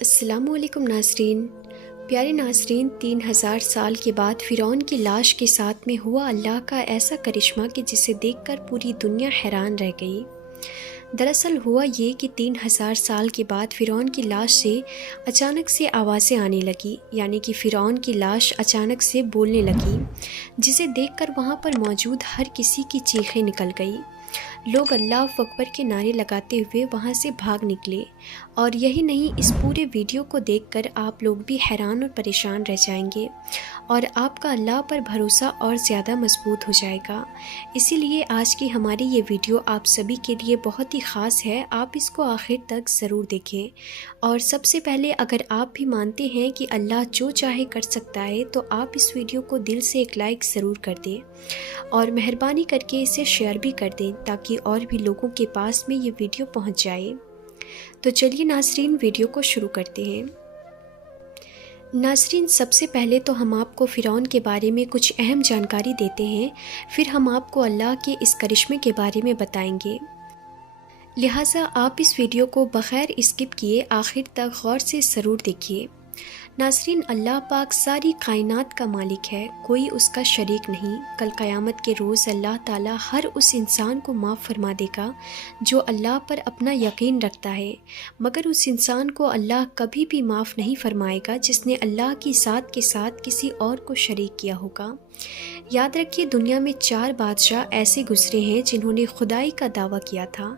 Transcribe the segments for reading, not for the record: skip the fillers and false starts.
السلام علیکم ناظرین۔ پیارے ناظرین، 3000 سال کے بعد فرعون کی لاش کے ساتھ میں ہوا اللہ کا ایسا کرشمہ کہ جسے دیکھ کر پوری دنیا حیران رہ گئی۔ دراصل ہوا یہ کہ 3000 سال کے بعد فرعون کی لاش سے اچانک سے آوازیں آنے لگی، یعنی کہ فرعون کی لاش اچانک سے بولنے لگی، جسے دیکھ کر وہاں پر موجود ہر کسی کی چیخیں نکل گئی۔ لوگ اللہ اکبر کے نعرے لگاتے ہوئے وہاں سے بھاگ نکلے، اور یہی نہیں، اس پورے ویڈیو کو دیکھ کر آپ لوگ بھی حیران اور پریشان رہ جائیں گے، اور آپ کا اللہ پر بھروسہ اور زیادہ مضبوط ہو جائے گا۔ اسی لیے آج کی ہماری یہ ویڈیو آپ سبھی کے لیے بہت ہی خاص ہے، آپ اس کو آخر تک ضرور دیکھیں۔ اور سب سے پہلے، اگر آپ بھی مانتے ہیں کہ اللہ جو چاہے کر سکتا ہے، تو آپ اس ویڈیو کو دل سے ایک لائک ضرور کر دیں، اور مہربانی کر کے اسے شیئر بھی کر دیں تاکہ اور بھی لوگوں کے پاس میں یہ ویڈیو پہنچ جائے۔ تو چلیے ناظرین، ویڈیو کو شروع کرتے ہیں۔ ناظرین، سب سے پہلے تو ہم آپ کو فرعون کے بارے میں کچھ اہم جانکاری دیتے ہیں، پھر ہم آپ کو اللہ کے اس کرشمے کے بارے میں بتائیں گے، لہٰذا آپ اس ویڈیو کو بغیر اسکپ کیے آخر تک غور سے ضرور دیکھیے۔ ناظرین، اللہ پاک ساری کائنات کا مالک ہے، کوئی اس کا شریک نہیں۔ کل قیامت کے روز اللہ تعالیٰ ہر اس انسان کو معاف فرما دے گا جو اللہ پر اپنا یقین رکھتا ہے، مگر اس انسان کو اللہ کبھی بھی معاف نہیں فرمائے گا جس نے اللہ کی ذات کے ساتھ کسی اور کو شریک کیا ہوگا۔ یاد رکھیے، دنیا میں 4 بادشاہ ایسے گزرے ہیں جنہوں نے خدائی کا دعویٰ کیا تھا،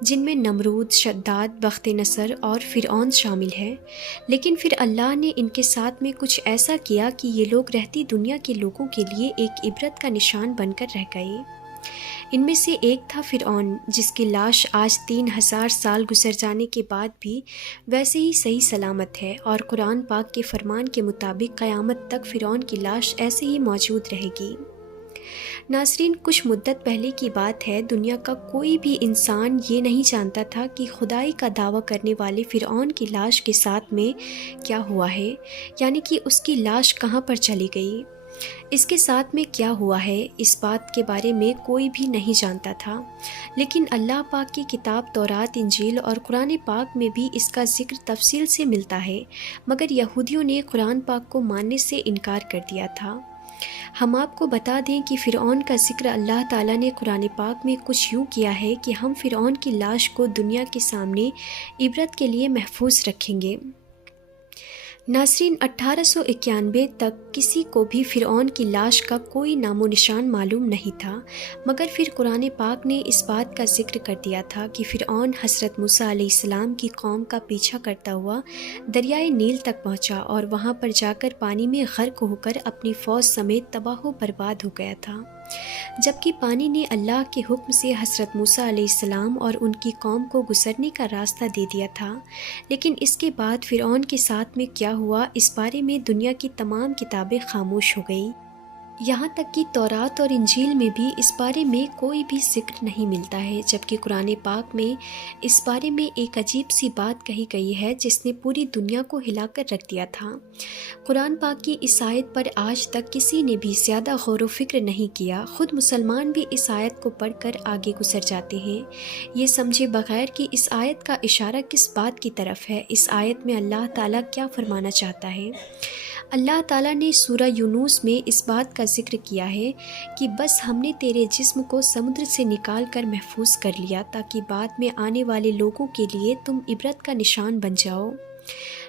جن میں نمرود، شداد، بخت نصر اور فرعون شامل ہے، لیکن پھر اللہ نے ان کے ساتھ میں کچھ ایسا کیا کہ یہ لوگ رہتی دنیا کے لوگوں کے لیے ایک عبرت کا نشان بن کر رہ گئے۔ ان میں سے ایک تھا فرعون، جس کی لاش آج 3000 سال گزر جانے کے بعد بھی ویسے ہی صحیح سلامت ہے، اور قرآن پاک کے فرمان کے مطابق قیامت تک فرعون کی لاش ایسے ہی موجود رہے گی۔ ناظرین، کچھ مدت پہلے کی بات ہے، دنیا کا کوئی بھی انسان یہ نہیں جانتا تھا کہ خدائی کا دعویٰ کرنے والے فرعون کی لاش کے ساتھ میں کیا ہوا ہے، یعنی کہ اس کی لاش کہاں پر چلی گئی، اس کے ساتھ میں کیا ہوا ہے، اس بات کے بارے میں کوئی بھی نہیں جانتا تھا۔ لیکن اللہ پاک کی کتاب تورات، انجیل اور قرآن پاک میں بھی اس کا ذکر تفصیل سے ملتا ہے، مگر یہودیوں نے قرآن پاک کو ماننے سے انکار کر دیا تھا۔ ہم آپ کو بتا دیں کہ فرعون کا ذکر اللہ تعالیٰ نے قرآن پاک میں کچھ یوں کیا ہے کہ ہم فرعون کی لاش کو دنیا کے سامنے عبرت کے لیے محفوظ رکھیں گے۔ ناظرین، 1891 تک کسی کو بھی فرعون کی لاش کا کوئی نام و نشان معلوم نہیں تھا، مگر پھر قرآن پاک نے اس بات کا ذکر کر دیا تھا کہ فرعون حضرت موسیٰ علیہ السلام کی قوم کا پیچھا کرتا ہوا دریائے نیل تک پہنچا، اور وہاں پر جا کر پانی میں غرق ہو کر اپنی فوج سمیت تباہ و برباد ہو گیا تھا، جبکہ پانی نے اللہ کے حکم سے حضرت موسیٰ علیہ السلام اور ان کی قوم کو گزرنے کا راستہ دے دیا تھا۔ لیکن اس کے بعد فرعون کے ساتھ میں کیا ہوا، اس بارے میں دنیا کی تمام کتابیں خاموش ہو گئیں، یہاں تک کہ تورات اور انجیل میں بھی اس بارے میں کوئی بھی ذکر نہیں ملتا ہے، جبکہ قرآن پاک میں اس بارے میں ایک عجیب سی بات کہی گئی ہے جس نے پوری دنیا کو ہلا کر رکھ دیا تھا۔ قرآن پاک کی اس آیت پر آج تک کسی نے بھی زیادہ غور و فکر نہیں کیا، خود مسلمان بھی اس آیت کو پڑھ کر آگے گزر جاتے ہیں، یہ سمجھے بغیر کہ اس آیت کا اشارہ کس بات کی طرف ہے، اس آیت میں اللہ تعالیٰ کیا فرمانا چاہتا ہے۔ اللہ تعالیٰ نے سورہ یونس میں اس بات کا ذکر کیا ہے کہ بس ہم نے تیرے جسم کو سمندر سے نکال کر محفوظ کر لیا تاکہ بعد میں آنے والے لوگوں کے لیے تم عبرت کا نشان بن جاؤ۔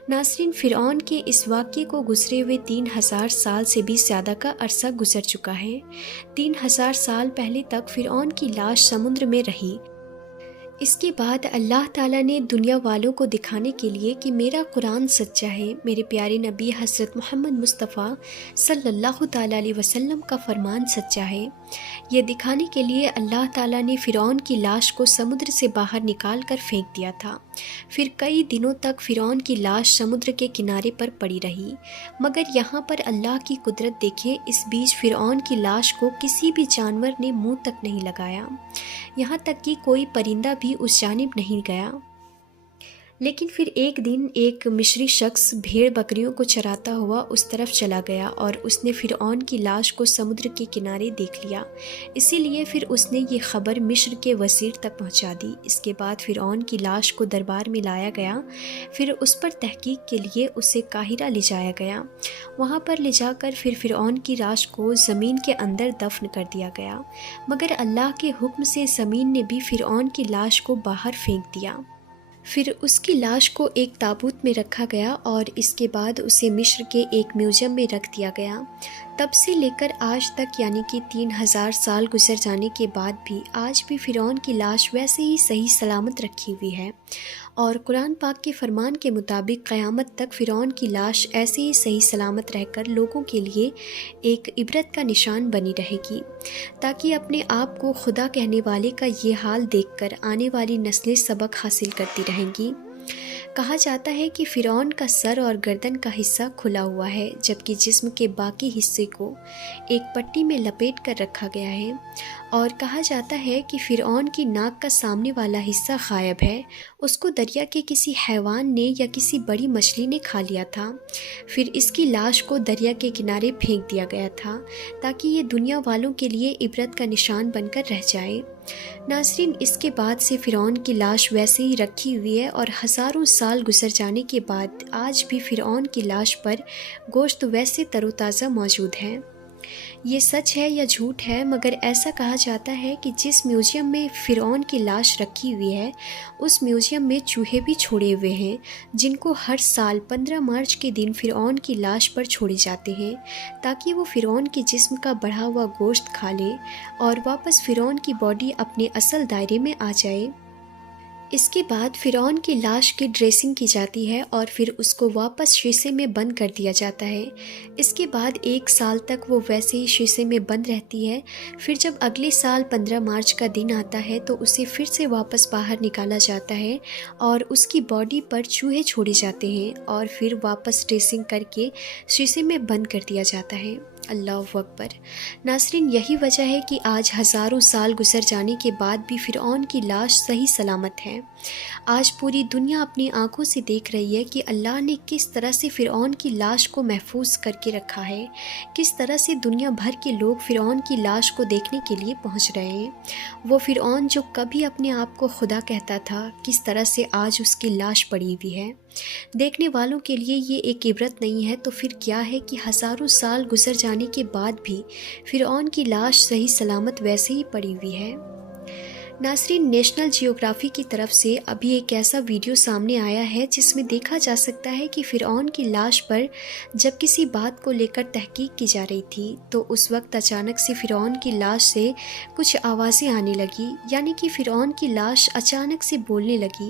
ناظرین، فرعون کے اس واقعے کو گزرے ہوئے 3000 سال سے بھی زیادہ کا عرصہ گزر چکا ہے۔ 3000 سال پہلے تک فرعون کی لاش سمندر میں رہی۔ اس کے بعد اللہ تعالیٰ نے دنیا والوں کو دکھانے کے لیے کہ میرا قرآن سچا ہے، میرے پیارے نبی حضرت محمد مصطفیٰ صلی اللہ تعالیٰ علیہ وسلم کا فرمان سچا ہے، یہ دکھانے کے لیے اللہ تعالیٰ نے فرعون کی لاش کو سمندر سے باہر نکال کر پھینک دیا تھا۔ پھر کئی دنوں تک فرعون کی لاش سمندر کے کنارے پر پڑی رہی، مگر یہاں پر اللہ کی قدرت دیکھیں، اس بیچ فرعون کی لاش کو کسی بھی جانور نے منہ تک نہیں لگایا، یہاں تک کہ کوئی پرندہ بھی اس جانب نہیں گیا۔ لیکن پھر ایک دن ایک مصری شخص بھیڑ بکریوں کو چراتا ہوا اس طرف چلا گیا اور اس نے فرعون کی لاش کو سمندر کے کنارے دیکھ لیا۔ اسی لیے پھر اس نے یہ خبر مصر کے وزیر تک پہنچا دی۔ اس کے بعد فرعون کی لاش کو دربار میں لایا گیا، پھر اس پر تحقیق کے لیے اسے قاہرہ لے جایا گیا۔ وہاں پر لے جا کر پھر فرعون کی لاش کو زمین کے اندر دفن کر دیا گیا، مگر اللہ کے حکم سے زمین نے بھی فرعون کی لاش کو باہر پھینک دیا۔ پھر اس کی لاش کو ایک تابوت میں رکھا گیا اور اس کے بعد اسے مصر کے ایک میوزیم میں رکھ دیا گیا۔ تب سے لے کر آج تک یعنی کہ 3000 سال گزر جانے کے بعد بھی آج بھی فرعون کی لاش ویسے ہی صحیح سلامت رکھی ہوئی ہے، اور قرآن پاک کے فرمان کے مطابق قیامت تک فرعون کی لاش ایسے ہی صحیح سلامت رہ کر لوگوں کے لیے ایک عبرت کا نشان بنی رہے گی، تاکہ اپنے آپ کو خدا کہنے والے کا یہ حال دیکھ کر آنے والی نسلیں سبق حاصل کرتی رہیں گی۔ کہا جاتا ہے کہ فرعون کا سر اور گردن کا حصہ کھلا ہوا ہے، جبکہ جسم کے باقی حصے کو ایک پٹی میں لپیٹ کر رکھا گیا ہے، اور کہا جاتا ہے کہ فرعون کی ناک کا سامنے والا حصہ غائب ہے، اس کو دریا کے کسی حیوان نے یا کسی بڑی مچھلی نے کھا لیا تھا۔ پھر اس کی لاش کو دریا کے کنارے پھینک دیا گیا تھا تاکہ یہ دنیا والوں کے لیے عبرت کا نشان بن کر رہ جائے۔ ناظرین، اس کے بعد سے فرعون کی لاش ویسے ہی رکھی ہوئی ہے، اور ہزاروں سال گزر جانے کے بعد آج بھی فرعون کی لاش پر گوشت ویسے تر و تازہ موجود ہے۔ یہ سچ ہے یا جھوٹ ہے، مگر ایسا کہا جاتا ہے کہ جس میوزیم میں فرعون کی لاش رکھی ہوئی ہے اس میوزیم میں چوہے بھی چھوڑے ہوئے ہیں، جن کو ہر سال 15 مارچ کے دن فرعون کی لاش پر چھوڑے جاتے ہیں تاکہ وہ فرعون کے جسم کا بڑھا ہوا گوشت کھا لے اور واپس فرعون کی باڈی اپنے اصل دائرے میں آ جائے۔ اس کے بعد فرعون کی لاش کی ڈریسنگ کی جاتی ہے اور پھر اس کو واپس شیشے میں بند کر دیا جاتا ہے۔ اس کے بعد 1 سال تک وہ ویسے ہی شیشے میں بند رہتی ہے۔ پھر جب اگلے سال 15 مارچ کا دن آتا ہے تو اسے پھر سے واپس باہر نکالا جاتا ہے اور اس کی باڈی پر چوہے چھوڑے جاتے ہیں اور پھر واپس ڈریسنگ کر کے شیشے میں بند کر دیا جاتا ہے۔ اللہ اکبر۔ ناظرین، یہی وجہ ہے کہ آج ہزاروں سال گزر جانے کے بعد بھی فرعون کی لاش صحیح سلامت ہے۔ آج پوری دنیا اپنی آنکھوں سے دیکھ رہی ہے کہ اللہ نے کس طرح سے فرعون کی لاش کو محفوظ کر کے رکھا ہے، کس طرح سے دنیا بھر کے لوگ فرعون کی لاش کو دیکھنے کے لیے پہنچ رہے ہیں۔ وہ فرعون جو کبھی اپنے آپ کو خدا کہتا تھا، کس طرح سے آج اس کی لاش پڑی ہوئی ہے۔ دیکھنے والوں کے لیے یہ ایک عبرت نہیں ہے تو پھر کیا ہے کہ ہزاروں سال گزر جانے کے بعد بھی فرعون کی لاش صحیح سلامت ویسے ہی پڑی ہوئی ہے۔ ناظرین، نیشنل جیوگرافی کی طرف سے ابھی ایک ایسا ویڈیو سامنے آیا ہے جس میں دیکھا جا سکتا ہے کہ فرعون کی لاش پر جب کسی بات کو لے کر تحقیق کی جا رہی تھی تو اس وقت اچانک سے فرعون کی لاش سے کچھ آوازیں آنے لگی، یعنی کہ فرعون کی لاش اچانک سے بولنے لگی۔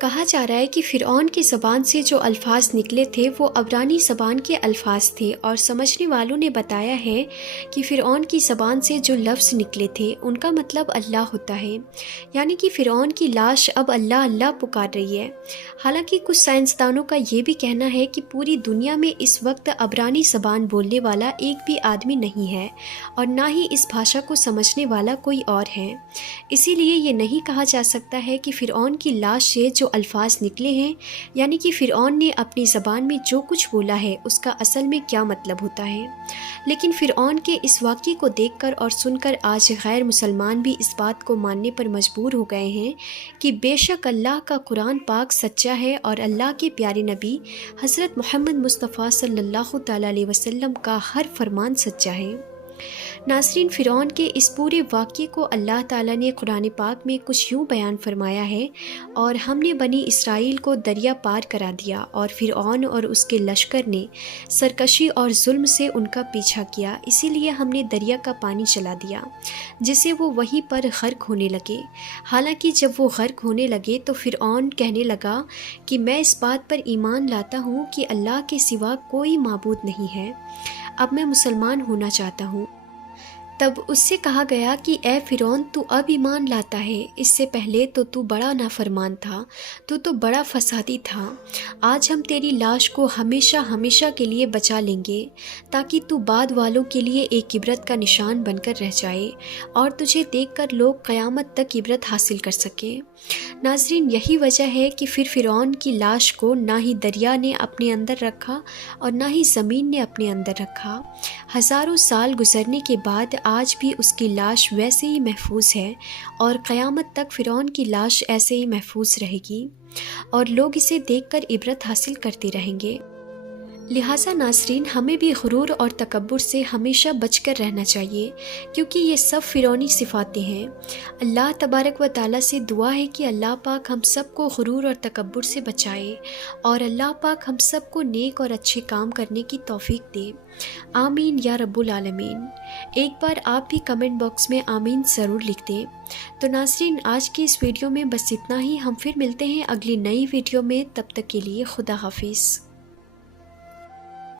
کہا جا رہا ہے کہ فرعون کی زبان سے جو الفاظ نکلے تھے وہ عبرانی زبان کے الفاظ تھے، اور سمجھنے والوں نے بتایا ہے کہ فرعون کی زبان سے جو لفظ نکلے تھے ان کا مطلب اللہ ہوتا ہے، یعنی کہ فرعون کی لاش اب اللہ اللہ پکار رہی ہے۔ حالانکہ کچھ سائنسدانوں کا یہ بھی کہنا ہے کہ پوری دنیا میں اس وقت عبرانی زبان بولنے والا ایک بھی آدمی نہیں ہے اور نہ ہی اس بھاشا کو سمجھنے والا کوئی اور ہے، اسی لیے یہ نہیں کہا جا سکتا ہے کہ فرعون کی لاش سے جو الفاظ نکلے ہیں، یعنی کہ فرعون نے اپنی زبان میں جو کچھ بولا ہے اس کا اصل میں کیا مطلب ہوتا ہے۔ لیکن فرعون کے اس واقعے کو دیکھ کر اور سن کر آج غیر مسلمان بھی اس بات کو ماننے پر مجبور ہو گئے ہیں کہ بے شک اللہ کا قرآن پاک سچا ہے اور اللہ کے پیارے نبی حضرت محمد مصطفیٰ صلی اللہ تعالیٰ علیہ وسلم کا ہر فرمان سچا ہے۔ ناظرین، فرعون کے اس پورے واقعے کو اللہ تعالیٰ نے قرآن پاک میں کچھ یوں بیان فرمایا ہے، اور ہم نے بنی اسرائیل کو دریا پار کرا دیا اور فرعون اور اس کے لشکر نے سرکشی اور ظلم سے ان کا پیچھا کیا، اسی لیے ہم نے دریا کا پانی چلا دیا جسے وہ وہیں پر غرق ہونے لگے۔ حالانکہ جب وہ غرق ہونے لگے تو فرعون کہنے لگا کہ میں اس بات پر ایمان لاتا ہوں کہ اللہ کے سوا کوئی معبود نہیں ہے، اب میں مسلمان ہونا چاہتا ہوں۔ تب اس سے کہا گیا کہ اے فرعون، تو اب ایمان لاتا ہے، اس سے پہلے تو بڑا نافرمان تھا، تو بڑا فسادی تھا۔ آج ہم تیری لاش کو ہمیشہ ہمیشہ کے لیے بچا لیں گے تاکہ تو بعد والوں کے لیے ایک عبرت کا نشان بن کر رہ جائے اور تجھے دیکھ کر لوگ قیامت تک عبرت حاصل کر سکیں۔ ناظرین، یہی وجہ ہے کہ پھر فرعون کی لاش کو نہ ہی دریا نے اپنے اندر رکھا اور نہ ہی زمین نے اپنے اندر رکھا۔ ہزاروں سال گزرنے کے بعد آج بھی اس کی لاش ویسے ہی محفوظ ہے اور قیامت تک فرعون کی لاش ایسے ہی محفوظ رہے گی اور لوگ اسے دیکھ کر عبرت حاصل کرتے رہیں گے۔ لہٰذا ناظرین، ہمیں بھی غرور اور تکبر سے ہمیشہ بچ کر رہنا چاہیے، کیونکہ یہ سب فرعونی صفاتیں ہیں۔ اللہ تبارک و تعالیٰ سے دعا ہے کہ اللہ پاک ہم سب کو غرور اور تکبر سے بچائے اور اللہ پاک ہم سب کو نیک اور اچھے کام کرنے کی توفیق دے۔ آمین یا رب العالمین۔ ایک بار آپ بھی کمنٹ باکس میں آمین ضرور لکھ دیں۔ تو ناظرین، آج کی اس ویڈیو میں بس اتنا ہی۔ ہم پھر ملتے ہیں اگلی نئی ویڈیو میں، تب تک کے لیے خدا حافظ۔